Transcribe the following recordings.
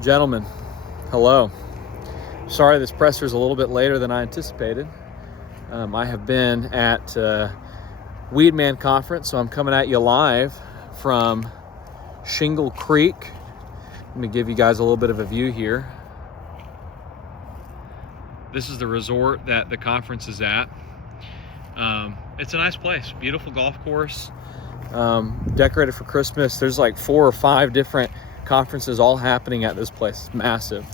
Gentlemen, hello. Sorry this presser is a little bit later than I anticipated. I have been at Weedman Conference, so I'm coming at you live from Shingle Creek. Let me give you guys a little bit of a view here. This is the resort that the conference is at. It's a nice place, beautiful golf course, decorated for Christmas. There's like 4 or 5 different conferences all happening at this place. It's massive.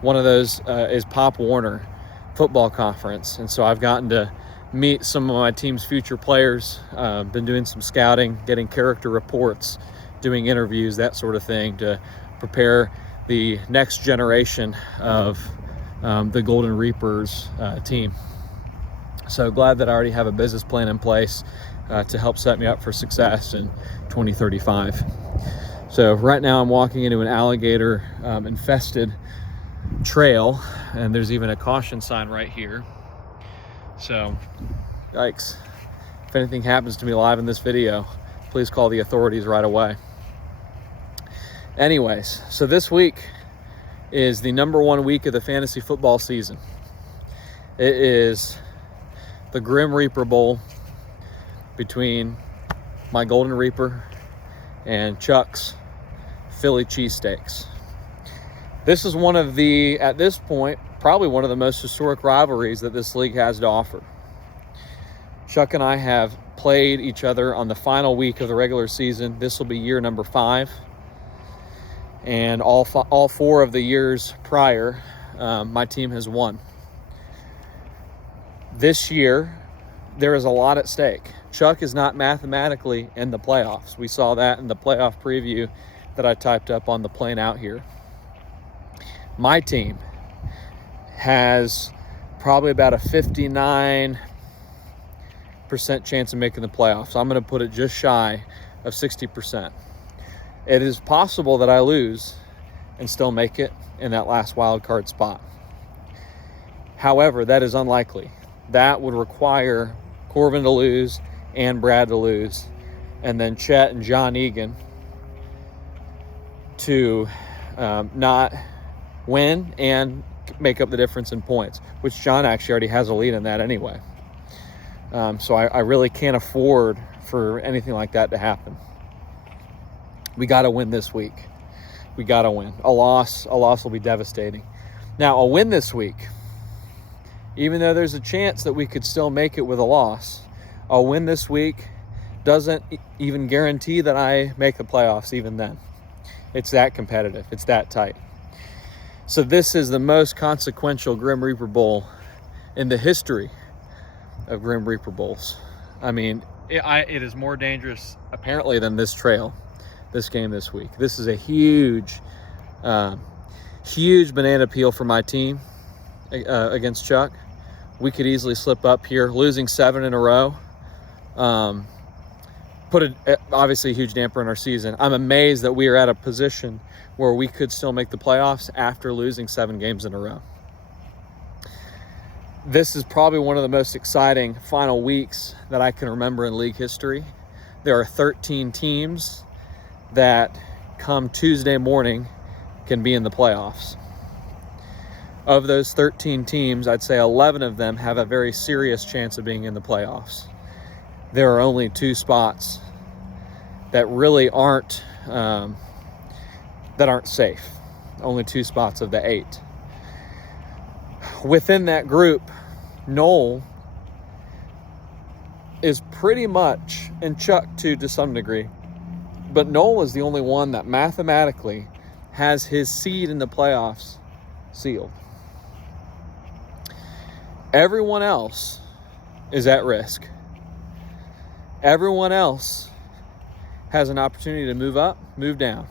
One of those is Pop Warner football conference, and so I've gotten to meet some of my team's future players. Been doing some scouting, getting character reports, doing interviews, that sort of thing, to prepare the next generation of the Golden Reapers team. So glad that I already have a business plan in place to help set me up for success in 2035. So right now I'm walking into an alligator infested trail, and there's even a caution sign right here. So yikes, if anything happens to me live in this video, please call the authorities right away. Anyways, so this week is the number 1 week of the fantasy football season. It is the Grim Reaper Bowl between my Golden Reaper and Chuck's Philly cheesesteaks. This is one of the, at this point, probably one of the most historic rivalries that this league has to offer. Chuck and I have played each other on the final week of the regular season. This will be year number 5. And all 4 of the years prior, my team has won. This year, there is a lot at stake. Chuck is not mathematically in the playoffs. We saw that in the playoff preview that I typed up on the plane out here. My team has probably about a 59% chance of making the playoffs. I'm going to put it just shy of 60%. It is possible that I lose and still make it in that last wild card spot. However, that is unlikely. That would require Corbin to lose and Brad to lose, and then Chet and John Egan to not win and make up the difference in points, which John actually already has a lead in that anyway. So I really can't afford for anything like that to happen. We got to win this week. We got to win. A loss will be devastating. Now, a win this week, even though there's a chance that we could still make it with a loss, a win this week doesn't even guarantee that I make the playoffs even then. It's that competitive. It's that tight. So this is the most consequential Grim Reaper Bowl in the history of Grim Reaper Bowls. I mean, it is more dangerous, apparently, than this trail, this game this week. This is a huge banana peel for my team against Chuck. We could easily slip up here, losing 7 in a row. Put obviously a huge damper in our season. I'm amazed that we are at a position where we could still make the playoffs after losing 7 games in a row. This is probably one of the most exciting final weeks that I can remember in league history. There are 13 teams that come Tuesday morning can be in the playoffs. Of those 13 teams, I'd say 11 of them have a very serious chance of being in the playoffs. There are only 2 spots that really aren't safe. Only 2 spots of the 8. Within that group, Noel is pretty much, and Chuck too to some degree, but Noel is the only one that mathematically has his seed in the playoffs sealed. Everyone else is at risk. Everyone else has an opportunity to move up, move down.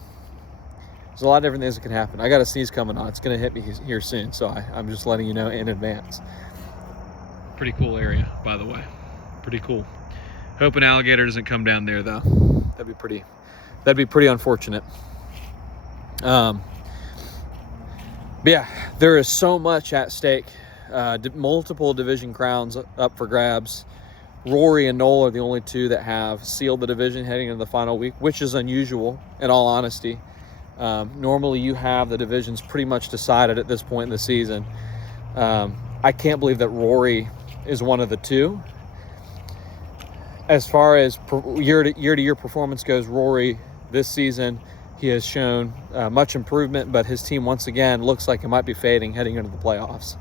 There's a lot of different things that can happen. I got a sneeze coming on. It's going to hit me here soon, so I'm just letting you know in advance. Pretty cool area, by the way. Pretty cool. Hope an alligator doesn't come down there, though. That'd be pretty unfortunate. But yeah, there is so much at stake. Multiple division crowns up for grabs. Rory and Noel are the only 2 that have sealed the division heading into the final week, which is unusual, in all honesty. Normally you have the divisions pretty much decided at this point in the season. I can't believe that Rory is one of the two. As far as year-to-year performance goes, Rory this season, he has shown much improvement, but his team once again looks like it might be fading heading into the playoffs.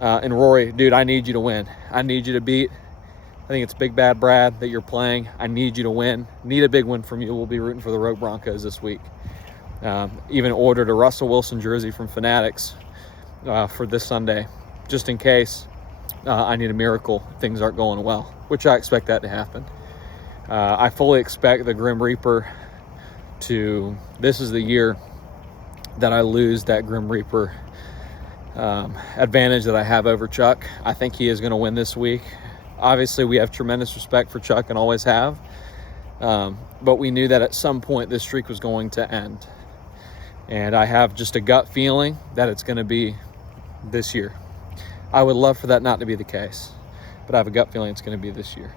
And Rory, dude, I need you to win. I need you to beat. I think it's Big Bad Brad that you're playing. I need you to win. Need a big win from you. We'll be rooting for the Rogue Broncos this week. Even ordered a Russell Wilson jersey from Fanatics for this Sunday, just in case I need a miracle. Things aren't going well, which I expect that to happen. I fully expect the Grim Reaper this is the year that I lose that Grim Reaper advantage that I have over Chuck. I think he is going to win this week. Obviously, we have tremendous respect for Chuck and always have. But we knew that at some point this streak was going to end. And I have just a gut feeling that it's going to be this year. I would love for that not to be the case, but I have a gut feeling it's going to be this year.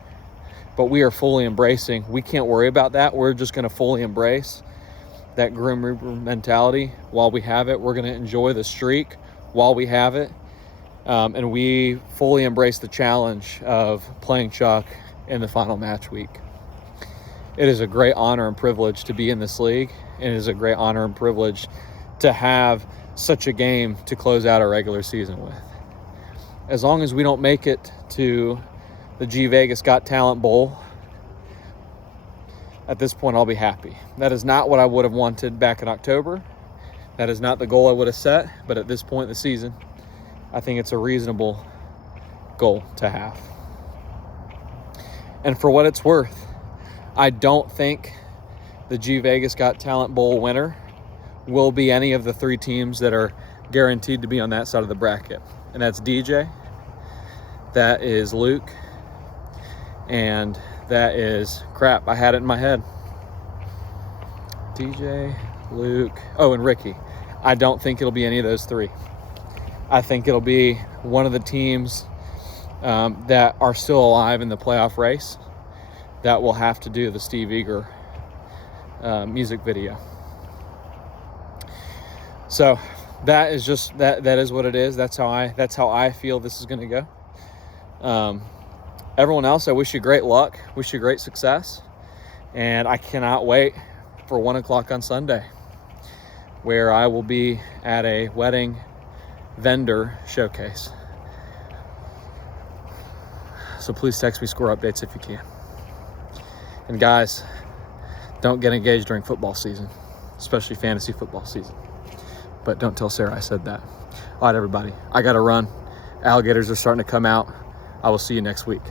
But we are fully embracing. We can't worry about that. We're just going to fully embrace that Grim Reaper mentality while we have it. We're going to enjoy the streak while we have it. And we fully embrace the challenge of playing Chuck in the final match week. It is a great honor and privilege to be in this league. And it is a great honor and privilege to have such a game to close out our regular season with. As long as we don't make it to the G Vegas Got Talent Bowl, at this point I'll be happy. That is not what I would have wanted back in October. That is not the goal I would have set, but at this point in the season, I think it's a reasonable goal to have. And for what it's worth, I don't think the G Vegas Got Talent Bowl winner will be any of the three teams that are guaranteed to be on that side of the bracket. And that's DJ, that is Luke, and that is, crap, I had it in my head. DJ, Luke, and Ricky. I don't think it'll be any of those three. I think it'll be one of the teams that are still alive in the playoff race that will have to do the Steve Eager music video. So that is just that is what it is. That's how I feel this is going to go. Everyone else, I wish you great luck, wish you great success, and I cannot wait for 1 o'clock on Sunday, where I will be at a wedding vendor showcase. So please text me score updates if you can. And guys, don't get engaged during football season, especially fantasy football season. But don't tell Sarah I said that. All right, everybody, I got to run. Alligators are starting to come out. I will see you next week.